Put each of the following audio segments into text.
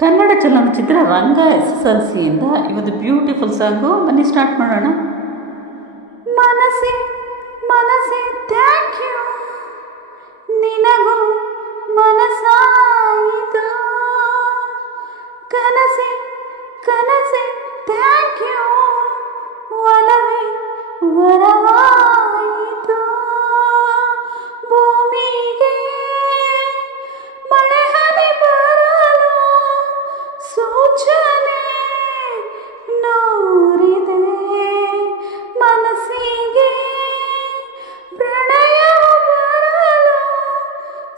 ಕನ್ನಡ ಚಲನಚಿತ್ರ ರಂಗ S S L ಸಿಯಿಂದ ಇವತ್ತು ಬ್ಯೂಟಿಫುಲ್ ಸಾಂಗು. ಬನ್ನಿ, ಸ್ಟಾರ್ಟ್ ಮಾಡೋಣ. ಮನಸ್ಸೆ ಮನಸ್ಸೆ ಥ್ಯಾಂಕ್ ಯು ನಿನಗೂ ಮನಸ್ಸಾಯಿತು. ಕನಸೆ ಕನಸೆ ಥ್ಯಾಂಕ್ ಯು ಒಲವೇ ವರವಾಯಿತು.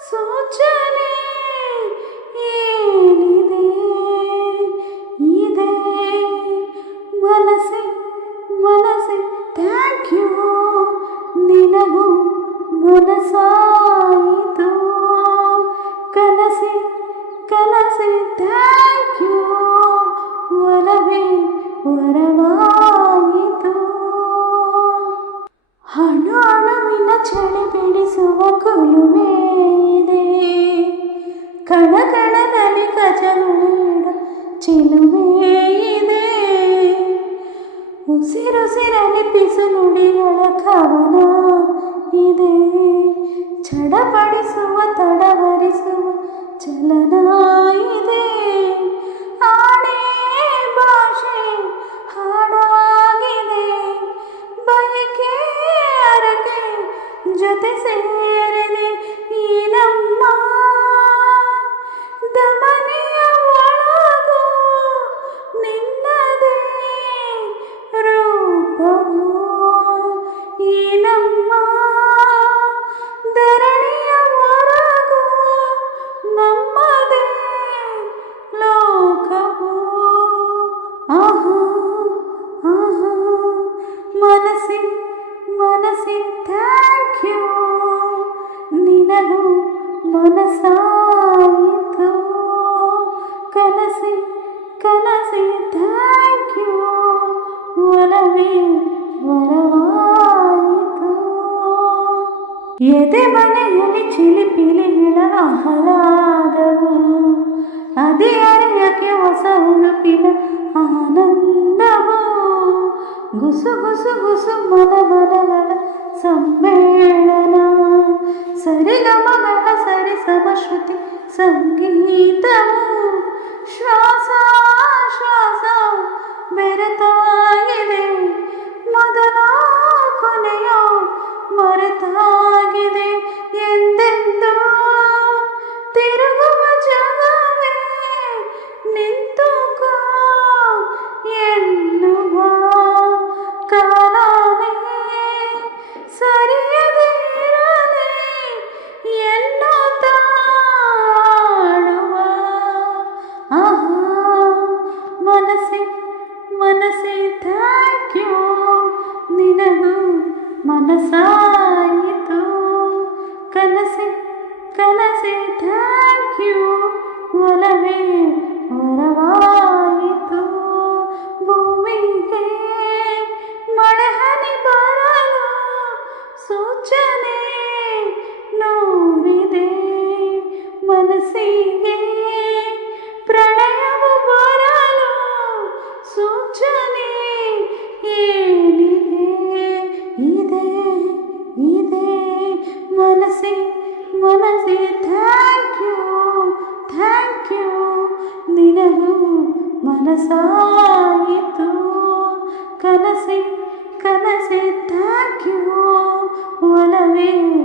ಸೂಚನೆ ಏನಿದೆ ಇದೆ ಮನಸ್ಸೆ ಮನಸ್ಸೆ ಥ್ಯಾಂಕ್ ಯು ನಿನಗೂ ಮನಸ್ಸಾಯಿತು ಕನಸೆ ಕನಸೆ ಥ್ಯಾಂಕ್ ಯು ವರವೇ ವರವಾಯಿತು ಹಣ್ಣು ಅಣುವಿನ ಚಳಿ ಬಿಡಿಸುವ ಕುಲುಮೆ ಇದೆ ಕಣ ಕಣದಲ್ಲಿ ಗಜಗಳಿಡ ಚಿಲುಮೆ ಇದೆ ಉಸಿರುಸಿರಲಿ ಪಿಸು ನುಡಿಗಳ ಕವನ ಇದೆ ಚಡಪಡಿಸುವ ತಡವರಿಸುವ ಚಲನ ಇದೆ ಆಣೆ ಭಾಷೆ ಹಾಡಾಗಿದೆ ಬಯಕೆ ಅರಕೆ ಜೊತೆ ಸೇರಿದೆ ಎದೆ ಮನೆಯಲ್ಲಿ ಚಿಲಿಪಿಲಿಗಳ ಆಹ್ಲಾದವು ಅದೇ ಅರಿಯಕ್ಕೆ ಹೊಸ ಹುರುಪಿನ ಆನಂದವು ಗುಸು ಗುಸು ಗುಸು ಮನ ಮನಗಳ ಸಮ್ಮೇಳನ ಸರಿಗಮಗಳ ಸರಿ ಸಮಶ್ರುತಿ ಸಂಗೀತವು ಮರೆತಾಗಿದೆ ಎಂದೆಂದು ತಿರುಗುವ ಜಗವೇ ನಿಂತುಕೋ ಎನ್ನುವ ಕಾಲನೇ ಸರಿಯದೆ ಇರದೆ ಎನ್ನುತ್ತಾಡುವ ಆಹಾ ಮನಸ್ಸೆ ಮನಸ್ಸೆ ಥ್ಯಾಂಕ್ ಯು ನಿನಗೂ ಮನಸ್ಸಾಯಿತು ಕನಸೆ ಕನಸೆ ಥ್ಯಾಂಕ್ ಯು ಒಲವೇ ವರವಾಯಿತು ಭೂಮಿಗೆ ಮಳೆ ಹನಿ ಬರಲು ಸೂಚನೆ ನೋಡಿದೆ ಮನಸ್ಸಿಗೆ ಪ್ರಣಯವು ಬರಲು ಮನಸ್ಸಾಯಿತು ಕನಸೆ ಕನಸೆ ಥ್ಯಾಂಕ್ ಯು ಒಲವೇ ವರವಾ